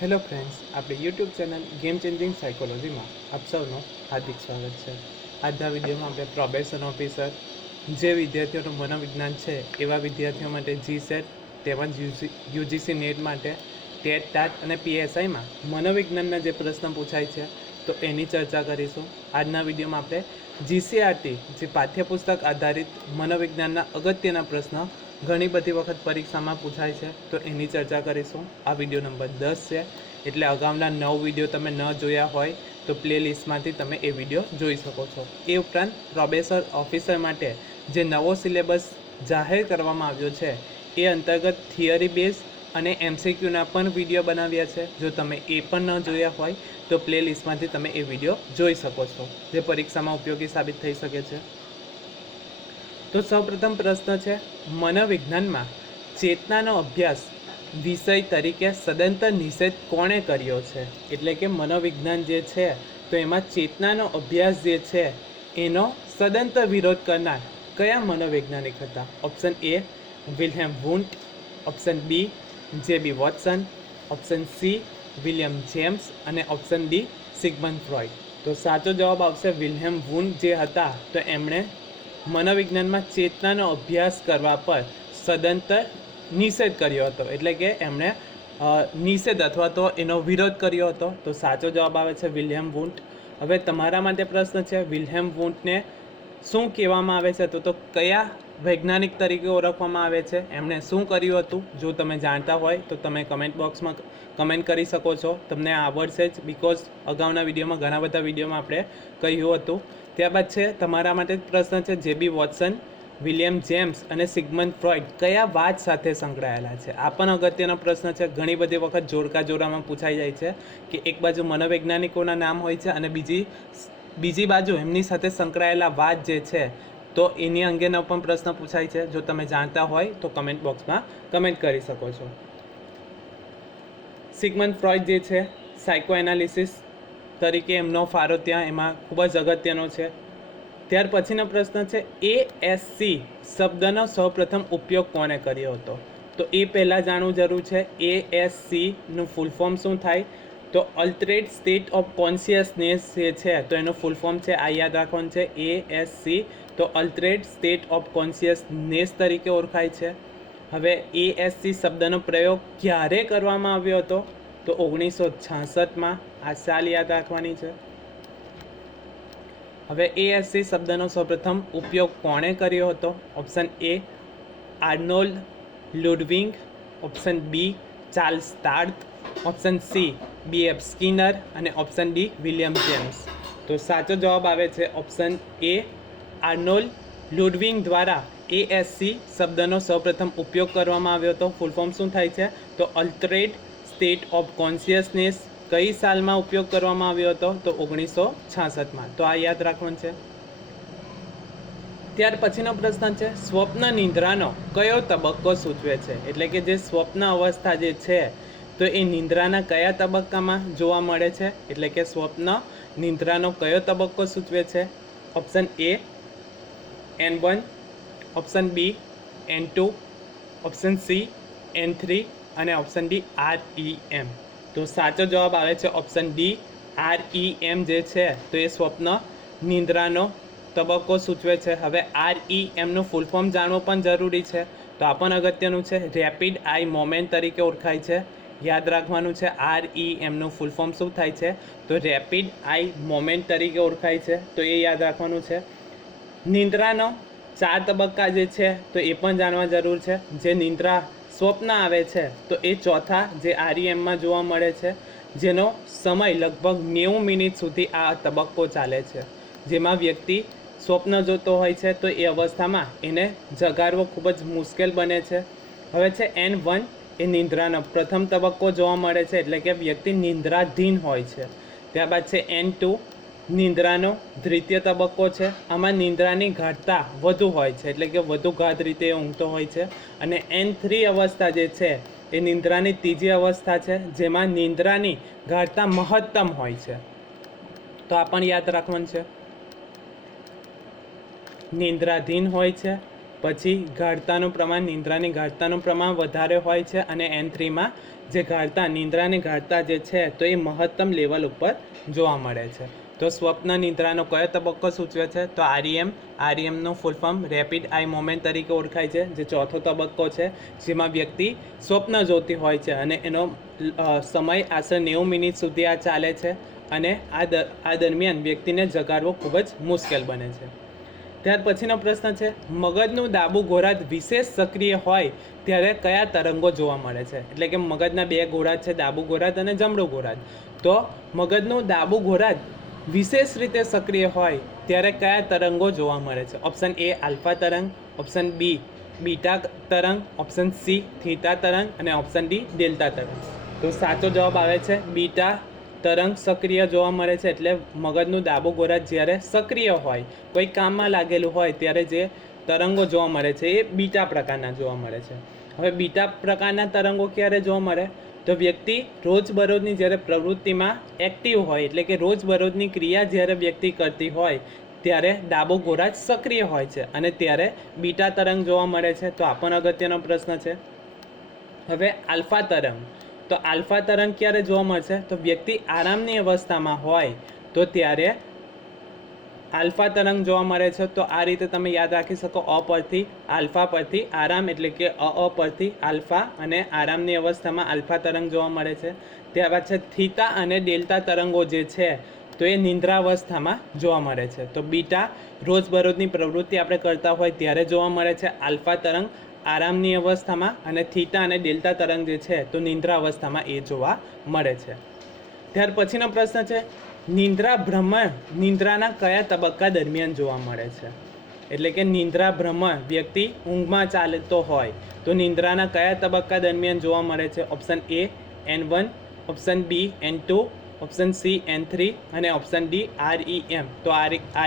Hello friends, આપણી YouTube channel game changing સાયકોલોજીમાં આપ સૌનું હાર્દિક સ્વાગત છે. આજના વિડીયોમાં આપણે પ્રોબેશન ઓફિસર, જે વિદ્યાર્થીઓનું મનોવિજ્ઞાન છે એવા વિદ્યાર્થીઓ માટે જીસેટ તેમજ યુજીસી નેટ માટે ટેટ ટાટ અને પીએસઆઈમાં મનોવિજ્ઞાનના જે પ્રશ્ન પૂછાય છે તો એની ચર્ચા કરીશું. આજના વિડીયોમાં આપણે જીસીઆરટી, જે પાઠ્યપુસ્તક આધારિત મનોવિજ્ઞાનના અગત્યના પ્રશ્નો ઘણી બધી વખત પરીક્ષામાં પૂછાય છે તો એની ચર્ચા કરીશું. આ વિડીયો નંબર 10 છે, એટલે અગાઉના 9 વિડીયો તમે ન જોયા હોય તો પ્લેલિસ્ટમાંથી તમે એ વિડીયો જોઈ શકો છો. એ ઉપરાંત પ્રોબેશન ઓફિસર માટે જે નવો સિલેબસ જાહેર કરવામાં આવ્યો છે એ અંતર્ગત થિયરી બેઝ અને એમસીક્યુના પણ વિડીયો બનાવ્યા છે. જો તમે એ પણ ન જોયા હોય તો પ્લેલિસ્ટમાંથી તમે એ વિડીયો જોઈ શકો છો, જે પરીક્ષામાં ઉપયોગી સાબિત થઈ શકે છે. તો સૌપ્રથમ પ્રશ્ન છે, મનોવિજ્ઞાનમાં ચેતનાનો અભ્યાસ વિષય તરીકે સદંતર નિષેધ કોણે કર્યો છે? એટલે કે મનોવિજ્ઞાન જે છે તો એમાં ચેતનાનો અભ્યાસ જે છે એનો સદંતર વિરોધ કરનાર કયા મનોવૈજ્ઞાનિક હતા? Option A Wilhelm Wundt, option B J B Watson, option C William James અને ઓપ્શન ડી સિગમન્ડ ફ્રોઈડ. તો સાચો જવાબ આવશે વિલ્હેમ વુન્ટ જે હતા તો એમણે મનોવિજ્ઞાનમાં ચેતનાનો અભ્યાસ કરવા પર સદંતર નિષેધ કર્યો હતો, એટલે કે એમણે નિષેધ અથવા તો એનો વિરોધ કર્યો હતો. તો સાચો જવાબ આવે છે વિલ્હેમ વુન્ટ. હવે તમારા માટે પ્રશ્ન છે, વિલ્હેમ વુન્ટને શું કહેવામાં આવે છે? તો કયા વૈજ્ઞાનિક તરીકે ઓળખવામાં આવે છે? એમણે શું કર્યું હતું? જો તમે જાણતા હોય તો તમે કમેન્ટ બોક્સમાં કમેન્ટ કરી શકો છો. તમને આવડશે જ, બિકોઝ અગાઉના વિડીયોમાં ઘણા બધા વિડીયોમાં આપણે કહ્યું હતું. ત્યારબાદ છે તમારા માટે પ્રશ્ન છે, જેબી વોટસન, વિલિયમ જેમ્સ અને સિગમન્ડ ફ્રોઈડ કયા વાત સાથે સંકળાયેલા છે? આ પણ અગત્યનો પ્રશ્ન છે. ઘણી બધી વખત જોડકા જોડામાં પૂછાઈ જાય છે કે એક બાજુ મનોવૈજ્ઞાનિકોના નામ હોય છે અને બીજી બાજુ એમની સાથે સંકળાયેલા વાત જે છે તો એની અંગેનો પણ પ્રશ્ન પૂછાય છે. જો તમે જાણતા હોય તો કમેન્ટ બોક્સમાં કમેન્ટ કરી શકો છો. સિગમન્ડ ફ્રોઈડ જે છે સાયકો એનાલિસિસ તરીકે એમનો ફાળો ત્યાં એમાં ખૂબ જ અગત્યનો છે. ત્યાર પછીનો પ્રશ્ન છે, એએસસી શબ્દનો સૌપ્રથમ ઉપયોગ કોણે કર્યો હતો? તો એ પહેલાં જાણવું જરૂર છે. એએસસીનું ફૂલ ફોર્મ શું થાય? તો અલ્ટરેડ સ્ટેટ ઓફ કોન્શિયસનેસ જે છે તો એનું ફૂલ ફોર્મ છે, આ યાદ રાખવાનું છે, એએસસી. તો અલ્ટરેડ સ્ટેટ ઓફ કોન્શિયસનેસ તરીકે ઓળખાય છે. હવે એએસસી શબ્દનો પ્રયોગ ક્યારે કરવામાં આવ્યો હતો? તો 1966માં. આ સાલ યાદ રાખવાની છે. હવે એએસસી શબ્દનો સૌપ્રથમ ઉપયોગ કોણે કર્યો હતો? Option A Arnold Ludwig, option B Charles Stark, option C B F Skinner અને ઓપ્શન ડી વિલિયમ જેમ્સ. તો સાચો જવાબ આવે છે ઓપ્શન એ આર્નોલ્ડ લુડવિંગ દ્વારા એએસસી શબ્દનો સૌપ્રથમ ઉપયોગ કરવામાં આવ્યો હતો. ફૂલ ફોર્મ શું થાય છે? તો અલ્ટરેડ સ્ટેટ ઓફ કોન્શિયસનેસ. કઈ સાલમાં ઉપયોગ કરવામાં આવ્યો હતો? તો 1966માં. તો આ યાદ રાખવાનું છે. ત્યાર પછીનો પ્રશ્ન છે, સ્વપ્ન નિંદ્રાનો કયો તબક્કો સૂચવે છે? એટલે કે જે સ્વપ્ન અવસ્થા જે છે તો એ નિંદ્રાના કયા તબક્કામાં જોવા મળે છે? એટલે કે સ્વપ્ન નિંદ્રાનો કયો તબક્કો સૂચવે છે? Option A N1, option B N2, option C N3 અને ઓપ્શન ડી REM. તો સાચો જવાબ આવે છે ઓપ્શન ડી REM જે છે તો એ સ્વપ્ન નિંદ્રાનો તબક્કો સૂચવે છે. હવે REMનું ફૂલ ફોર્મ જાણવું પણ જરૂરી છે, તો આ પણ અગત્યનું છે. રેપિડ આઈ મોમેન્ટ તરીકે ઓળખાય છે. યાદ રાખવાનું છે, REMનું ફૂલ ફોર્મ શું થાય છે? તો રેપિડ આઈ મોમેન્ટ તરીકે ઓળખાય છે. તો એ યાદ રાખવાનું છે. નિંદ્રાનો 4 તબક્કા જે છે તો એ પણ જાણવા જરૂર છે. જે નિંદ્રા સ્વપ્ન આવે છે તો એ ચોથા જે REMમાં જોવા મળે છે, જેનો સમય લગભગ 90 મિનિટ સુધી આ તબક્કો ચાલે છે, જેમાં વ્યક્તિ સ્વપ્ન જોતો હોય છે તો એ અવસ્થામાં એને જગાડવો ખૂબ જ મુશ્કેલ બને છે. હવે છે N1 એ નિંદ્રાનો પ્રથમ તબક્કો જોવા મળે છે, એટલે કે વ્યક્તિ નિંદ્રાધીન હોય છે. ત્યારબાદ છે N2 નિંદ્રાનો દ્વિતીય તબક્કો છે. આમાં નિંદ્રાની ગાઢતા વધુ હોય છે, એટલે કે વધુ ગાઢ રીતે ઊંઘતો હોય છે. અને N3 અવસ્થા જે છે એ નિંદ્રાની ત્રીજી અવસ્થા છે, જેમાં નિંદ્રાની ગાઢતા મહત્તમ હોય છે. તો આ પણ યાદ રાખવાનું છે. નિંદ્રાધીન હોય છે, પછી ગાઢતાનું પ્રમાણ, નિંદ્રાની ગાઢતાનું પ્રમાણ વધારે હોય છે અને N3માં જે ગાઢતા, નિંદ્રાની ગાઢતા જે છે તો એ મહત્તમ લેવલ ઉપર જોવા મળે છે. તો સ્વપ્ન નિંદ્રાનો કયો તબક્કો સૂચવે છે? તો REM. REMનું ફૂલ ફોર્મ રેપિડ આઈ મોમેન્ટ તરીકે ઓળખાય છે, જે ચોથો તબક્કો છે, જેમાં વ્યક્તિ સ્વપ્ન જોતી હોય છે અને એનો સમય આશરે 90 મિનિટ સુધી આ ચાલે છે અને આ દરમિયાન વ્યક્તિને જગાડવો ખૂબ જ મુશ્કેલ બને છે. ત્યાર પછીનો પ્રશ્ન છે, મગજનું ડાબું ગોળાર્ધ વિશેષ સક્રિય હોય ત્યારે કયા તરંગો જોવા મળે છે? એટલે કે મગજના બે ગોળાર્ધ છે, ડાબું ગોળાર્ધ અને જમણું ગોળાર્ધ. તો મગજનું ડાબું ગોળાર્ધ વિશેષ રીતે સક્રિય હોય ત્યારે કયા તરંગો જોવા મળે છે? ઓપ્શન A આલ્ફા તરંગ, ઓપ્શન B બીટા તરંગ, ઓપ્શન C થીટા તરંગ અને ઓપ્શન D ડેલ્ટા તરંગ. તો સાચો જવાબ આવે છે બીટા તરંગ સક્રિય જોવા મળે છે. એટલે મગજનું ડાબું ગોળાર્ધ જ્યારે સક્રિય હોય, કોઈ કામમાં લાગેલું હોય ત્યારે જે તરંગો જોવા મળે છે એ બીટા પ્રકારના જોવા મળે છે. હવે બીટા પ્રકારના તરંગો ક્યારે જોવા મળે? તો વ્યક્તિ રોજબરોજની જ્યારે પ્રવૃત્તિમાં એક્ટિવ હોય, એટલે કે રોજબરોજની ક્રિયા જ્યારે વ્યક્તિ કરતી હોય ત્યારે ડાબો ગોળાર્ધ સક્રિય હોય છે અને ત્યારે બીટા તરંગ જોવા મળે છે. તો આ પણ અગત્યનો પ્રશ્ન છે. હવે આલ્ફા તરંગ. તો આલ્ફા તરંગ ક્યારે જોવા મળશે? તો વ્યક્તિ આરામની અવસ્થામાં હોય તો ત્યારે આલ્ફા તરંગ જોવા મળે છે. તો આ રીતે તમે યાદ રાખી શકો, અ પરથી આલ્ફા પરથી આરામ, એટલે કે અ પરથી આલ્ફા, અને આરામની અવસ્થામાં આલ્ફા તરંગ જોવા મળે છે. ત્યારબાદ છે થીટા અને ડેલ્ટા તરંગો જે છે તો એ નિંદ્રાવસ્થામાં જોવા મળે છે. તો બીટા રોજબરોજની પ્રવૃત્તિ આપણે કરતા હોય ત્યારે જોવા મળે છે આલ્ફા તરંગ આરામની અવસ્થામાં, અને થીટા અને ડેલ્ટા તરંગ જે છે તો નિંદ્રા અવસ્થામાં એ જોવા મળે છે. ત્યાર પછીનો પ્રશ્ન છે, નિંદ્રા ભ્રમણ નિંદ્રાના કયા તબક્કા દરમિયાન જોવા મળે છે? એટલે કે નિંદ્રા ભ્રમણ વ્યક્તિ ઊંઘમાં ચાલતો હોય તો નિંદ્રાના કયા તબક્કા દરમિયાન જોવા મળે છે? Option A N1, option B N2, option C N3 અને ઓપ્શન D REM. તો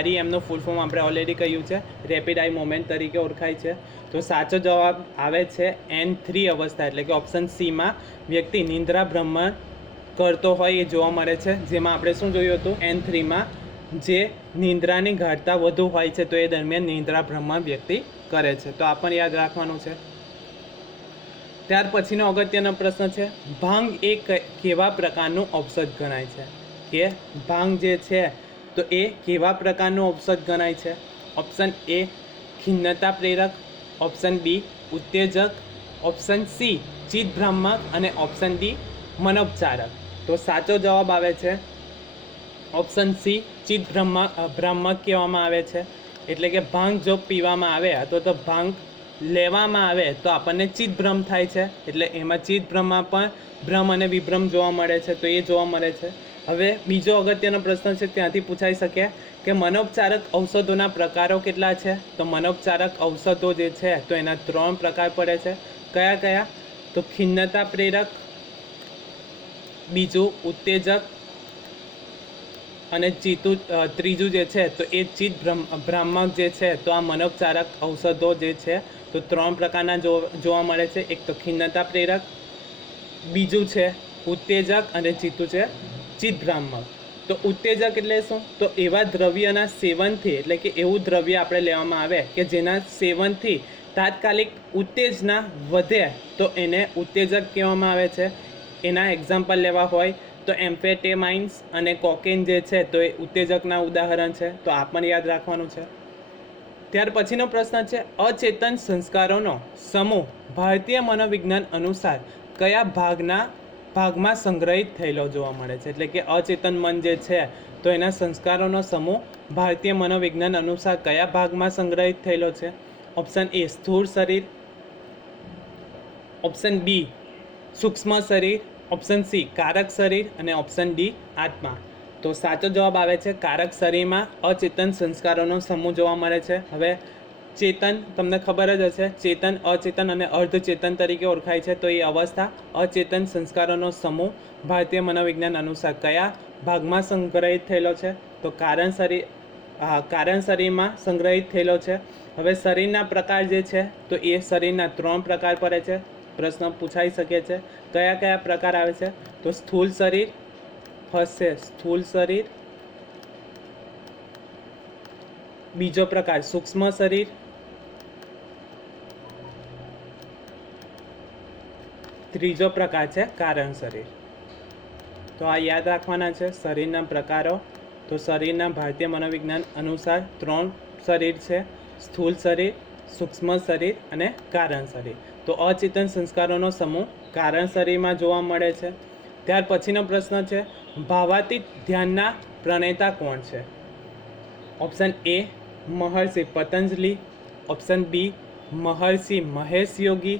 REMનું ફૂલ ફોર્મ આપણે ઓલરેડી કહ્યું છે, રેપિડ આઈ મોમેન્ટ તરીકે ઓળખાય છે. તો સાચો જવાબ આવે છે N3 અવસ્થા, એટલે કે ઓપ્શન Cમાં વ્યક્તિ નિંદ્રા ભ્રમણ કરતો હોય એ જોવા મળે છે. જેમાં આપણે શું જોયું હતું? N3માં જે નિંદ્રાની ગાઢતા વધુ હોય છે તો એ દરમિયાન નિંદ્રા ભ્રમણ વ્યક્તિ કરે છે. તો આ પણ યાદ રાખવાનું છે. ત્યાર પછીનો અગત્યનો પ્રશ્ન છે, ભાંગ એ કેવા પ્રકારનું ઔષધ ગણાય છે? કે ભાંગ જે છે તો એ કેવા પ્રકારનું ઔષધ ગણાય છે? ઓપ્શન A ખિન્નતા પ્રેરક, ઓપ્શન B ઉત્તેજક, ઓપ્શન C ચિત્તભ્રામક અને ઓપ્શન D મનોપચારક. તો સાચો જવાબ આવે છે ઓપ્શન C ચિત્તભ્રામક કહેવામાં આવે છે. એટલે કે ભાંગ જો પીવામાં આવે અથવા તો ભાંગ લેવામાં આવે તો આપણને ચિત્તભ્રમ થાય છે, એટલે એમાં ચિત્તભ્રમમાં પણ ભ્રમ અને વિભ્રમ જોવા મળે છે, તો એ જોવા મળે છે. હવે બીજો અગત્યનો પ્રશ્ન છે, ત્યાંથી પૂછાઈ શકે કે મનોપચારક ઔષધોના પ્રકારો કેટલા છે? તો મનોપચારક ઔષધો જે છે તો એના 3 પ્રકાર પડે છે. કયા કયા? તો ખિન્નતા પ્રેરક, બીજું ઉત્તેજક અને ત્રીજું જે છે તો એ ચિત્તભ્રામક જે છે. તો આ મનોપચારક ઔષધો જે છે તો 3 પ્રકારના જોવા મળે છે. એક તો ખિન્નતા પ્રેરક, બીજું છે ઉત્તેજક અને ત્રીજું છે ચિત્તભ્રામક. તો ઉત્તેજક એટલે શું? તો એવા દ્રવ્યના સેવનથી, એટલે કે એવું દ્રવ્ય આપણે લેવામાં આવે કે જેના સેવનથી તાત્કાલિક ઉત્તેજના વધે તો એને ઉત્તેજક કહેવામાં આવે છે. એના એક્ઝામ્પલ લેવા હોય તો એમ્ફેટેમાઇન્સ અને કોકેન જે છે તો એ ઉત્તેજકના ઉદાહરણ છે. તો આ પણ યાદ રાખવાનું છે. ત્યાર પછીનો પ્રશ્ન છે, અચેતન સંસ્કારોનો સમૂહ ભારતીય મનોવિજ્ઞાન અનુસાર કયા ભાગમાં સંગ્રહિત થયેલો જોવા મળે છે? એટલે કે અચેતન મન જે છે તો એના સંસ્કારોનો સમૂહ ભારતીય મનોવિજ્ઞાન અનુસાર કયા ભાગમાં સંગ્રહિત થયેલો છે? ઓપ્શન A સ્થૂળ શરીર, ઓપ્શન B સૂક્ષ્મ શરીર, ઓપ્શન C કારક શરીર અને ઓપ્શન D આત્મા. તો સાચો જવાબ આવે છે કારક શરીરમાં અચેતન સંસ્કારોનો સમૂહ જોવા મળે છે. હવે ચેતન તમને ખબર જ હશે, ચેતન, અચેતન અને અર્ધચેતન તરીકે ઓળખાય છે. તો એ અવસ્થા અચેતન સંસ્કારોનો સમૂહ ભારતીય મનોવિજ્ઞાન અનુસાર કયા ભાગમાં સંગ્રહિત થયેલો છે? તો કારણ શરીરમાં સંગ્રહિત થયેલો છે. હવે શરીરના પ્રકાર જે છે તો એ શરીરના 3 પ્રકાર પડે છે. પ્રશ્ન પૂછાઈ શકે છે, કયા કયા પ્રકાર આવે છે? તો સ્થૂળ શરીર, ફર્સ્ટ છે સ્થૂળ શરીર, બીજો પ્રકાર સૂક્ષ્મ શરીર ત્રીજો પ્રકાર છે કારણ શરીર. તો આ યાદ રાખવાના છે શરીરના પ્રકારો. તો શરીરના ભારતીય મનોવિજ્ઞાન અનુસાર 3 શરીર છે: સ્થૂળ શરીર, સૂક્ષ્મ શરીર અને કારણ શરીર. તો અચેતન સંસ્કારોનો સમૂહ કારણ શરીરમાં જોવા મળે છે. ત્યાર પછીનો પ્રશ્ન છે ભાવાતીત ધ્યાનના પ્રણેતા કોણ છે? Option A Maharshi Patanjali, option B Maharshi Mahesh Yogi,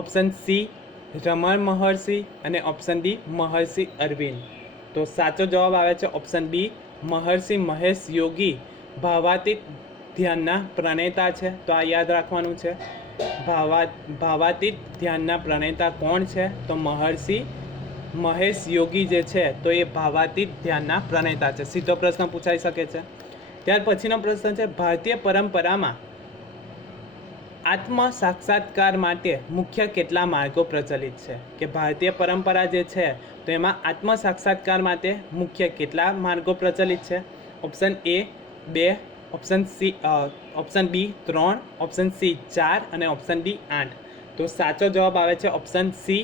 option C Raman Maharshi અને ઓપ્શન ડી મહર્ષિ અરવિંદ. તો સાચો જવાબ આવે છે ઓપ્શન બી મહર્ષિ મહેશ યોગી ભાવાતીત ધ્યાનના પ્રણેતા છે. તો આ યાદ રાખવાનું છે. ભાવાતીત ધ્યાનના પ્રણેતા કોણ છે? તો મહર્ષિ મહેશ યોગી જે છે તો એ ભાવાતીત ધ્યાનના પ્રણેતા છે. સીધો પ્રશ્ન પૂછાઈ શકે છે. ત્યાર પછીનો પ્રશ્ન છે ભારતીય પરંપરામાં આત્મ સાક્ષાત્કાર માટે મુખ્ય કેટલા માર્ગો પ્રચલિત છે? કે ભારતીય પરંપરા જે છે તો એમાં આત્મ સાક્ષાત્કાર માટે મુખ્ય કેટલા માર્ગો પ્રચલિત છે? Option A 2, option B 3, option C 4 અને ઓપ્શન ડી 8. તો સાચો જવાબ આવે છે ઓપ્શન સી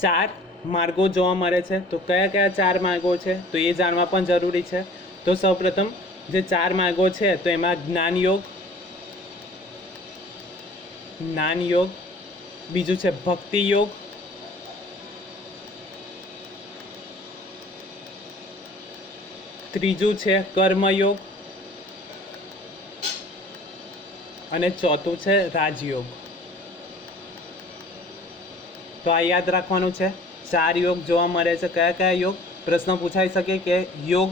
4 માર્ગો જોવા મળે છે. તો કયા કયા 4 માર્ગો છે તો એ જાણવા પણ જરૂરી છે. તો સૌપ્રથમ જે 4 માર્ગો છે તો એમાં જ્ઞાન યોગ, બીજું છે ભક્તિ યોગ, ત્રીજું છે કર્મયોગ અને ચોથું છે રાજયોગ. તો આ યાદ રાખવાનું છે. 4 યોગ જોવા મળે છે. કયા કયા યોગ? પ્રશ્ન પૂછાઈ શકે કે યોગ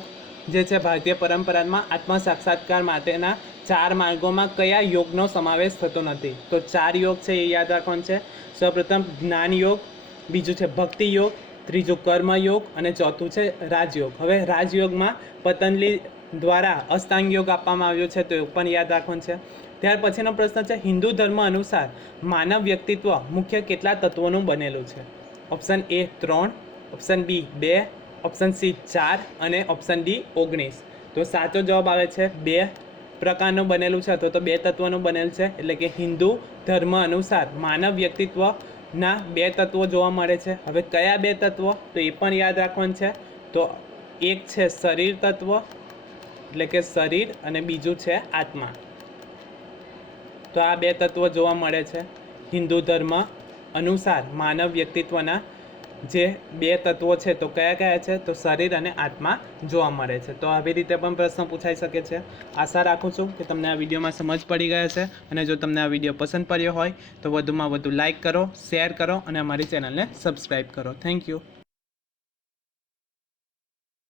જે છે ભારતીય પરંપરામાં આત્મ સાક્ષાત્કાર માટેના 4 માર્ગોમાં કયા યોગનો સમાવેશ થતો નથી? તો 4 યોગ છે એ યાદ રાખવાનું છે. સૌપ્રથમ જ્ઞાન યોગ, બીજું છે ભક્તિ યોગ, ત્રીજું કર્મયોગ અને ચોથું છે રાજયોગ. હવે રાજયોગમાં પતંજલિ દ્વારા અષ્ટાંગ યોગ આપવામાં આવ્યો છે તો એ પણ યાદ રાખવાનું છે. ત્યાર પછીનો પ્રશ્ન છે હિન્દુ ધર્મ અનુસાર માનવ વ્યક્તિત્વ મુખ્ય કેટલા તત્વોનું બનેલું છે? Option A 3, option B 2, option C 4 અને ઓપ્શન ડી 19. તો સાચો જવાબ આવે છે 2 પ્રકારનું બનેલું છે અથવા તો 2 તત્વોનું બનેલું છે. એટલે કે હિન્દુ ધર્મ અનુસાર માનવ વ્યક્તિત્વના 2 તત્વો જોવા મળે છે. હવે કયા 2 તત્વો? તો એ પણ યાદ રાખવાનું છે. તો એક છે શરીર તત્વ એટલે કે શરીર અને બીજું છે આત્મા. તો આ 2 તત્વો જોવા મળે છે હિન્દુ ધર્મ અનુસાર માનવ વ્યક્તિત્વના જે 2 તત્વો છે તો કયા કયા છે? તો શરીર અને આત્મા જોવા મળે છે. તો આવી રીતે પણ પ્રશ્ન પૂછાઈ શકે છે. આશા રાખું છું કે તમને આ વિડીયોમાં સમજ પડી ગયા છે અને જો તમને આ વિડીયો પસંદ પડ્યો હોય તો વધુમાં વધુ લાઈક કરો, શેર કરો અને અમારી ચેનલને સબસ્ક્રાઈબ કરો. Thank you.